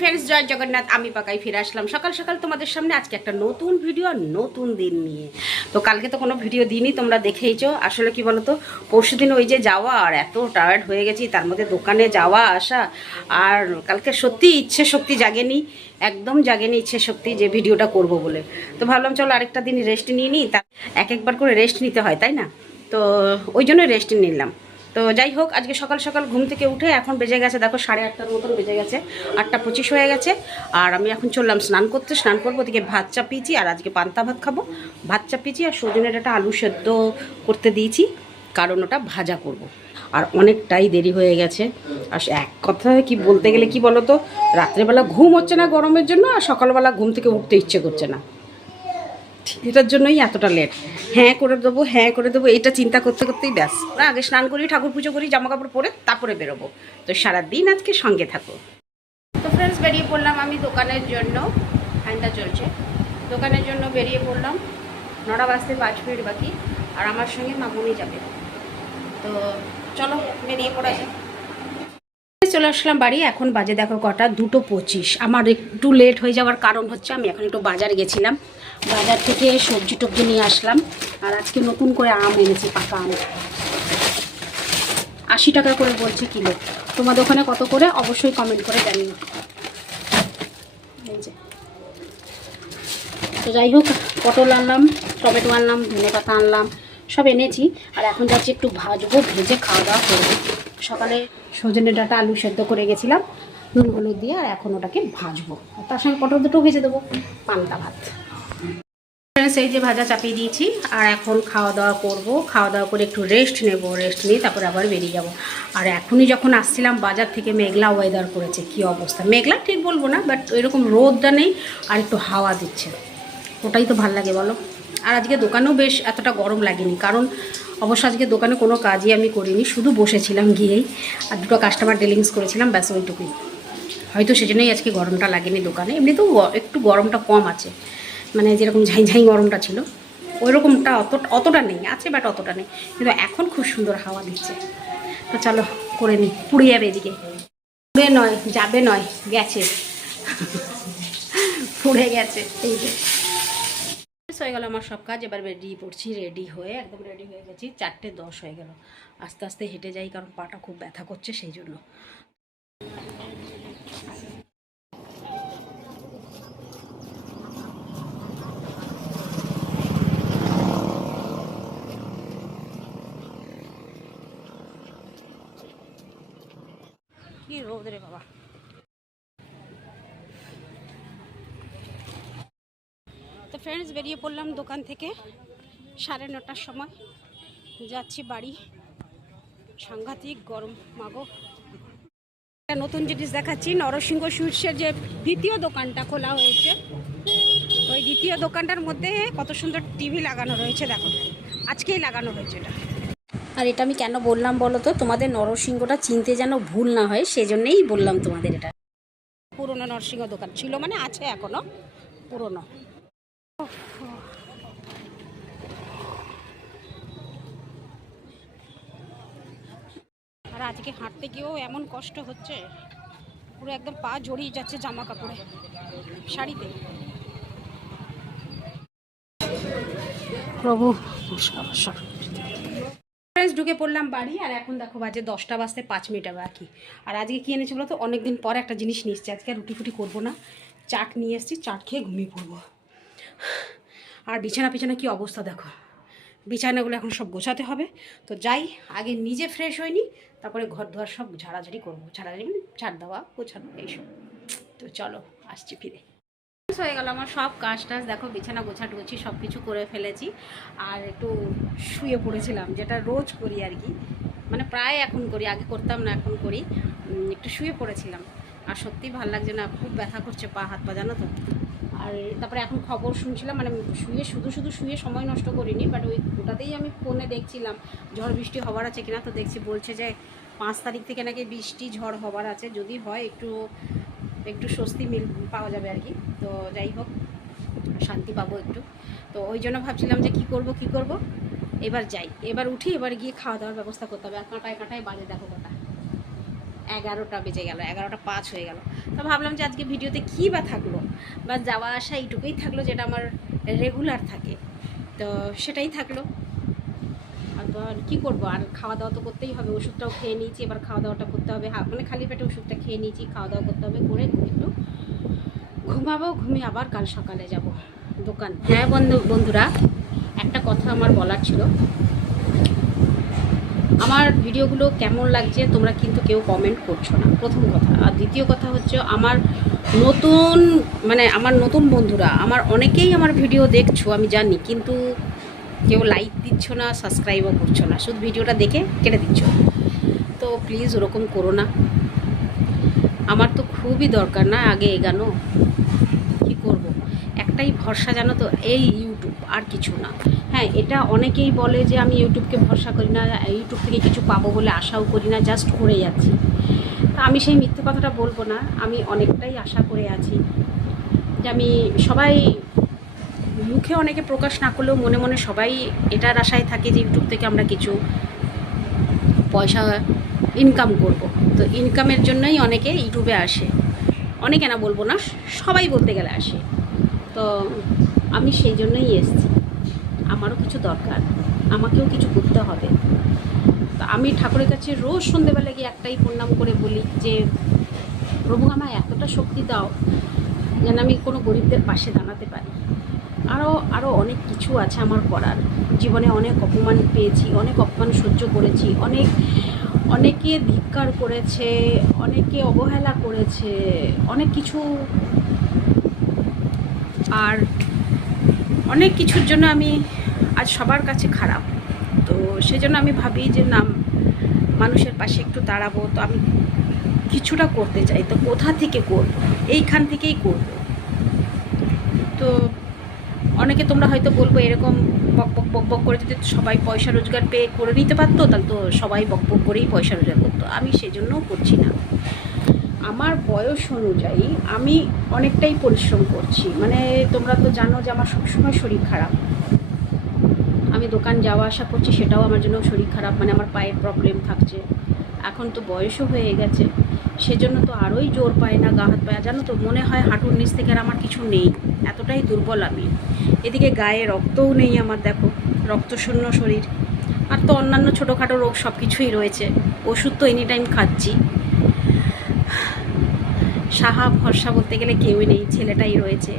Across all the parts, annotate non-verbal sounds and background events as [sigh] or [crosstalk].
Friends জয় জগন্নাথ, আমি পাকাই ফিরে আসলাম। সকাল সকাল তোমাদের সামনে আজকে একটা নতুন ভিডিও আর নতুন দিন নিয়ে। তো কালকে তো কোনো ভিডিও দিনই তোমরা দেখেইছো। আসলে কি বলতো পরশু দিন ওই যে যাওয়া, আর এত টায়ার্ড হয়ে গেছি, তার মধ্যে দোকানে যাওয়া, আসা, আর কালকে সত্যি ইচ্ছে শক্তি জাগেনি, একদম জাগেনি ইচ্ছে শক্তি যে ভিডিওটা করব বলে। তো ভাবলাম, চলো আরেকটা দিন রেস্ট নিয়ে নিই। তা এক একবার করে রেস্ট নিতে হয়, তাই না? তো ওই জন্য রেস্ট নিলাম। তো যাই হোক, আজকে সকাল সকাল ঘুম থেকে উঠে এখন বেজে গেছে, দেখো সাড়ে আটটার মতন বেজে গেছে, আটটা পঁচিশ হয়ে গেছে। আর আমি এখন চললাম স্নান করতে, স্নান করব, ওদিকে ভাত চাপিয়েছি, আর আজকে পান্তা ভাত খাব। ভাত চাপিয়েছি আর সজনের একটা আলু সেদ্ধ করতে দিয়েছি, কারণ ওটা ভাজা করব। আর অনেকটাই দেরি হয়ে গেছে। আর এক কথায় কি বলতে গেলে কি বলো তো রাত্রেবেলা ঘুম হচ্ছে না গরমের জন্য, আর সকালবেলা ঘুম থেকে উঠতে ইচ্ছে করছে না। এটার জন্যই এতটা লেট হ্যাঁ করে দেবো হ্যাঁ করে দেবো, এটা চিন্তা করতে করতেই ব্যাস। না, আগে স্নান করি, ঠাকুর পুজো করি জামা কাপড় পরে তারপরে বেরোবো। তো সারাদিন আজকে সঙ্গে থাকো। তো ফ্রেন্ডস বেরিয়ে পড়লাম আমি দোকানের জন্য। ফ্যানটা চলছে। দোকানের জন্য বেরিয়ে পড়লাম। নটা বাজতে পাঁচ মিনিট বাকি। আর আমার সঙ্গে মামুনি যাবে। তো চলো, বেরিয়ে পড়া যায় চলে আসলাম বাড়ি। এখন বাজে দেখো কটা? দুটো পঁচিশ। আমার একটু লেট হয়ে যাওয়ার কারণ হচ্ছে আমি এখন একটু বাজার গেছিলাম। বাজার থেকে সবজি টবজি নিয়ে আসলাম। আর আজকে নতুন করে আম এনেছি, পাকা আম। আশি টাকা করে বলছে কিলো। তোমাদের ওখানে কত করে? অবশ্যই কমেন্ট করে জানিও। তো যাই হোক, পটল আনলাম, টমেটো আনলাম, ধনে পাতা আনলাম, সব এনেছি। আর এখন যাচ্ছি একটু ভাজবো, ভেজে খাওয়া দাওয়া করব। সকালে সজনে ডাটা আলু সেদ্ধ করে গেছিলাম, নুন হলুদ দিয়ে, আর এখন ওটাকে ভাজবো। তার সঙ্গে পটল দুটো ভেজে দেবো, পান্তা ভাত। সেই যে ভাজা চাপিয়ে দিয়েছি, আর এখন খাওয়া দাওয়া করব। খাওয়া দাওয়া করে একটু রেস্ট নেব রেস্ট নিয়ে তারপরে আবার বেরিয়ে যাব। আর এখনই যখন আসছিলাম, বাজার থেকে মেঘলা ওয়েদার করেছে, কি অবস্থা? মেঘলা ঠিক বলব না বাট এরকম রোদটা নেই, আর একটু হাওয়া দিচ্ছে। ওটাই তো ভালো লাগে, বলো। আর আজকে দোকানেও বেশ এতটা গরম লাগেনি, কারণ অবশ্য আজকে দোকানে কোনো কাজই আমি করিনি, শুধু বসেছিলাম গিয়েই, আর দুটো কাস্টমার ডিলিংস করেছিলাম, ব্যাস ওইটুকুই। হয়তো সেজন্যই আজকে গরমটা লাগেনি দোকানে, এমনিতেও একটু গরমটা কম আছে। মানে যেরকম ঝাই ঝাই গরমটা ছিল ওই রকমটা অত অতটা নেই, আছে বাট অতটা নেই। কিন্তু এখন খুব সুন্দর হাওয়া দিচ্ছে। তো চলো করে নিই পুড়ে যাবে এদিকে। পুড়ে নয়, যাবে নয়, গেছে। [laughs] পুড়ে গেছে, এই যে। হয়ে গেল আমার সব কাজ, এবার বেরিয়ে পড়ছি রেডি হয়ে, একদম রেডি হয়ে গেছি, চারটে দশ হয়ে গেল। আস্তে আস্তে হেঁটে যাই, কারণ পাটা খুব ব্যথা করছে সেই জন্য। কি রোদ রে বাবা। তো ফ্রেন্ডস বেরিয়ে পড়লাম দোকান থেকে সাড়ে নটার সময়। যাচ্ছি বাড়ি। সাংঘাতিক গরম, মাগো। একটা নতুন জিনিস দেখাচ্ছি, নরসিংহ সুইটসের যে দ্বিতীয় দোকানটা খোলা হয়েছে। ওই দ্বিতীয় দোকানটার মধ্যে কত সুন্দর টিভি লাগানো রয়েছে, দেখো। আজকেই লাগানো হয়েছে এটা। আর এটা আমি কেন বললাম বলো তো তোমাদের নরসিংহটা চিনতে যেন ভুল না হয়, সেজন্যই বললাম তোমাদের এটা। পুরনো নরসিংহ দোকান ছিল মানে আছে এখনও, পুরনো। আর আজকে হাঁটতে গিয়েও এমন কষ্ট হচ্ছে, পুরো একদম পা জড়িয়ে যাচ্ছে জামা কাপড়ে শাড়িতে। প্রভু ফ্রেন্ডস ঢুকে পড়লাম বাড়ি, আর এখন দেখো বাজে দশটা বাজতে পাঁচ মিনিট বাকি। আর আজকে কী এনেছি বলো তো অনেকদিন পর একটা জিনিস নিয়ে এসছি। আজকে রুটি ফুটি করব না। চাট নিয়ে এসেছি, চাট খেয়ে ঘুমিয়ে পড়ব। আর বিছানা পিছানা কি অবস্থা দেখো? বিছানাগুলো এখন সব গোছাতে হবে। তো যাই, আগে নিজে ফ্রেশ হয়নি তারপরে ঘর ধোয়ার সব ঝাড়াঝাড়ি করব। ঝাড়াঝাড়ি মানে ঝাড় দেওয়া, গোছানো, এইসব। তো চলো, আসছি ফিরে। হয়ে গেল আমার সব কাজ টাজ, দেখো বিছানা গুছি সব কিছু করে ফেলেছি। আর একটু শুয়ে পড়েছিলাম, যেটা রোজ করি আর কি। মানে প্রায় এখন করি, আগে করতাম না, এখন করি। একটু শুয়ে পড়েছিলাম। আর সত্যি ভালো লাগছে না, খুব ব্যথা করছে পা, হাত পা, জানো তো? আর তারপরে এখন খবর শুনছিলাম মানে শুয়ে, শুধু শুধু শুয়ে সময় নষ্ট করিনি বাট ওই ওটাতেই আমি ফোনে দেখছিলাম, ঝড় বৃষ্টি হবার আছে কিনা তো দেখছি, বলছে যে পাঁচ তারিখ থেকে নাকি বৃষ্টি, ঝড় হবার আছে, যদি হয় একটু একটু স্বস্তি মিল পাওয়া যাবে আর কি। তো যাই হোক, শান্তি পাবো একটু। তো ওই জন্য ভাবছিলাম যে কি করব কি করব? এবার যাই। এবার উঠি, এবার গিয়ে খাওয়া দাওয়ার ব্যবস্থা করতে হবে। আর কাঁটায় কাঁটায় বাজে দেখো কটা। এগারোটা বেজে গেল, এগারোটা পাঁচ হয়ে গেল। তো ভাবলাম যে আজকে ভিডিওতে কী বা থাকল? বা যাওয়া আসা এইটুকুই থাকল যেটা আমার রেগুলার থাকে। তো সেটাই থাকল। আর কী করব? আর খাওয়া দাওয়া তো করতেই হবে, ওষুধটাও খেয়ে নিয়েছি, এবার খাওয়া দাওয়াটা করতে হবে মানে খালি পেটে ওষুধটা খেয়ে নিয়েছি খাওয়া দাওয়া করতে হবে, করে একটু ঘুমাবো, ঘুমিয়ে আবার কাল সকালে যাব দোকান। হ্যাঁ বন্ধু, বন্ধুরা, একটা কথা আমার বলার ছিল। আমার ভিডিওগুলো কেমন লাগছে তোমরা কিন্তু কেউ কমেন্ট করছ না, প্রথম কথা। আর দ্বিতীয় কথা হচ্ছে, আমার নতুন মানে আমার নতুন বন্ধুরা, আমার অনেকেই আমার ভিডিও দেখছ, আমি জানি, কিন্তু কেউ লাইক দিচ্ছ না সাবস্ক্রাইবও করছ না। শুধু ভিডিওটা দেখে কেটে দিচ্ছ। তো প্লিজ ওরকম করো না। আমার তো খুবই দরকার না আগে এগানো। কি করব? একটাই ভরসা জানো তো, এই ইউটিউব আর কিছু না। হ্যাঁ এটা অনেকেই বলে যে আমি ইউটিউবকে ভরসা করি না ইউটিউব থেকে কিছু পাবো বলে আশাও করি না জাস্ট করে যাচ্ছি। আমি সেই মিথ্যে কথাটা বলব না। আমি অনেকটাই আশা করে আছি যে আমি সবাই অনেকে প্রকাশ না করলেও মনে মনে সবাই এটার আশায় থাকে যে ইউটিউব থেকে আমরা কিছু পয়সা ইনকাম করব। তো ইনকামের জন্যই অনেকে ইউটিউবে আসে। অনেকে না বলব না, সবাই বলতে গেলে আসে। তো আমি সেই জন্যই এসেছি। আমারও কিছু দরকার, আমাকেও কিছু করতে হবে। তো আমি ঠাকুরের কাছে রোজ সন্ধেবেলা গিয়ে একটাই প্রণাম করে বলি যে, প্রভু আমায় এতটা শক্তি দাও যেন আমি কোনো গরিবদের পাশে দাঁড়াতে পারি। আরও আরও অনেক কিছু আছে আমার করার। জীবনে অনেক অপমান পেয়েছি, অনেক অপমান সহ্য করেছি, অনেক, অনেকে ধিক্কার করেছে, অনেকে অবহেলা করেছে, অনেক কিছু। আর অনেক কিছুর জন্য আমি আজ সবার কাছে খারাপ। তো সেজন্য আমি ভাবি যে নাম মানুষের পাশে একটু দাঁড়াবো, তো আমি কিছুটা করতে চাই। তো কোথা থেকে করব? এইখান থেকেই করব। তো অনেকে তোমরা হয়তো বলব এরকম বক বক বক বক করে যদি সবাই পয়সা রোজগার পেয়ে করে নিতে পারতো, তাহলে তো সবাই বক বক করেই পয়সা রোজগার করতো। আমি সেজন্যও করছি না। আমার বয়স অনুযায়ী আমি অনেকটাই পরিশ্রম করছি। মানে তোমরা তো জানো যে আমার সবসময় শরীর খারাপ। আমি দোকান যাওয়া আসা করছি, সেটাও আমার জন্য শরীর খারাপ। মানে আমার পায়ের প্রবলেম থাকছে। এখন তো বয়সও হয়ে গেছে। সেজন্য তো আরোই জোর পায় না, গা হাত পায় জানো তো, মনে হয় হাঁটুর নিচ থেকে আর আমার কিছু নেই। এতটাই দুর্বল আমি। এদিকে গায়ে রক্তও নেই আমার, দেখো। রক্তশূন্য শরীর। আর তো অন্যান্য ছোটোখাটো রোগ সব কিছুই রয়েছে। ওষুধ তো এনি টাইম খাচ্ছি। সাহা, ভরসা বলতে গেলে কেউই নেই, ছেলেটাই রয়েছে।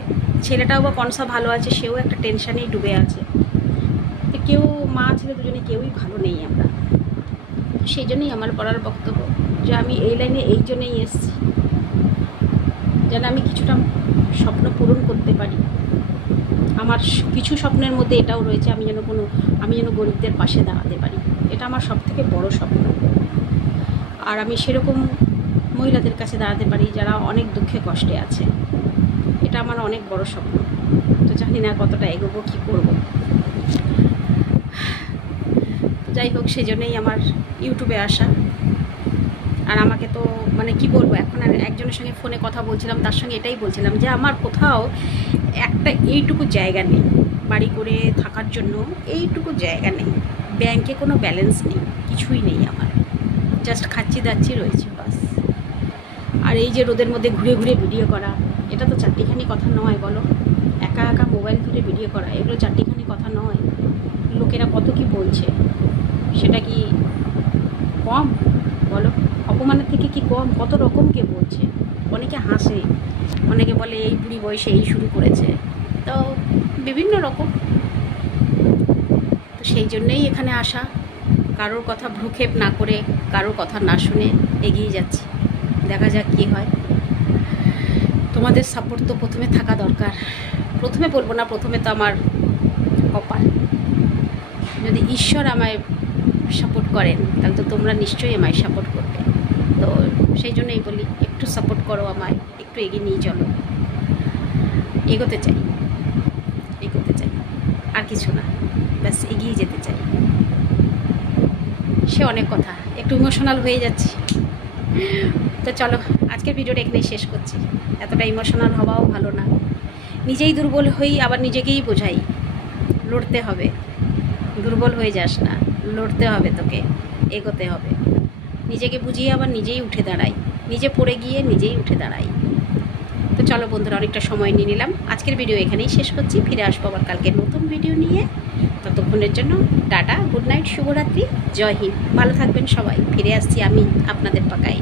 ছেলেটাও বা কনসা ভালো আছে, সেও একটা টেনশানেই ডুবে আছে। কেউ, মা ছেলে দুজনে কেউই ভালো নেই আমরা। সেই জন্যই আমার পড়ার বক্তব্য, যে আমি এই লাইনে এই জন্যই এসেছি। যেন আমি কিছুটা স্বপ্ন পূরণ করতে পারি। আমার কিছু স্বপ্নের মধ্যে এটাও রয়েছে, আমি যেন কোনো, আমি যেন গরিবদের পাশে দাঁড়াতে পারি। এটা আমার সব থেকে বড় স্বপ্ন। আর আমি সেরকম মহিলাদের কাছে দাঁড়াতে পারি যারা অনেক দুঃখে কষ্টে আছে। এটা আমার অনেক বড় স্বপ্ন। তো জানি না কতটা এগোবো, কী করব। যাই হোক সেই জন্যই আমার ইউটিউবে আসা। আর আমাকে তো মানে কি বলব, এখন আর একজনের সঙ্গে ফোনে কথা বলছিলাম, তার সঙ্গে এটাই বলছিলাম যে আমার কোথাও একটা এইটুকু জায়গা নেই, বাড়ি করে থাকার জন্য এইটুকু জায়গা নেই। ব্যাংকে কোনো ব্যালেন্স নেই, কিছুই নেই আমার। জাস্ট খাচ্ছি দাচ্ছি রয়েছে, বাস। আর এই যে রোদের মধ্যে ঘুরে ঘুরে ভিডিও করা, এটা তো চারটিখানি কথা নয়, বলো। একা একা মোবাইল ধরে ভিডিও করা, এগুলো চারটিখানি কথা নয়। লোকেরা কত কি বলছে? সেটা কি কম? বলো। অপমানের থেকে কি কম? কত রকম কে বলছে? অনেকে হাসে। অনেকে বলে, এই বুড়ি বয়সে এই শুরু করেছে। তো বিভিন্ন রকম। তো সেই জন্যেই এখানে আসা। কারোর কথা ভ্রুক্ষেপ না করে, কারোর কথা না শুনে এগিয়ে যাচ্ছি। দেখা যাক কী হয়। তোমাদের সাপোর্ট তো প্রথমে থাকা দরকার। প্রথমে বলব না, প্রথমে তো আমার কপাল। যদি ঈশ্বর আমায় সাপোর্ট করেন, তাহলে তো তোমরা নিশ্চয়ই আমায় সাপোর্ট করবে। তো সেই জন্যই বলি, একটু সাপোর্ট করো আমায়, একটু এগিয়ে নিয়ে চলো। এগোতে চাই এগোতে চাই, আর কিছু না, ব্যাস এগিয়ে যেতে চাই। সে অনেক কথা, একটু ইমোশনাল হয়ে যাচ্ছি। তো চলো, আজকের ভিডিওটা এখানেই শেষ করছি। এতটা ইমোশনাল হওয়াও ভালো না। নিজেই দুর্বল হই, আবার নিজেকেই বোঝাই। লড়তে হবে। দুর্বল হয়ে যাস না। লড়তে হবে তোকে, এগোতে হবে। নিজেকে বুঝিয়ে আবার নিজেই উঠে দাঁড়াই। নিজে পড়ে গিয়ে নিজেই উঠে দাঁড়াই। তো চলো বন্ধুরা, অনেকটা সময় নিয়ে নিলাম। আজকের ভিডিও এখানেই শেষ করছি। ফিরে আসব আবার কালকে নতুন ভিডিও নিয়ে। ততক্ষণের জন্য টাটা, গুড নাইট, শুভরাত্রি, জয় হিন্দ। ভালো থাকবেন সবাই। ফিরে আসছি আমি আপনাদের পাকাই